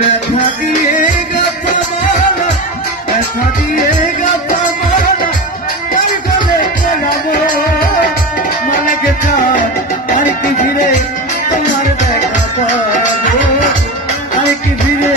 ব্যথা দিয়ে গাথা মালা, ব্যথা দিয়ে গাথা মালা, আমি গলে পড়াবো মালাকে চান, আর কি ফিরে তোমার দেখা পাবো, আর কি ফিরে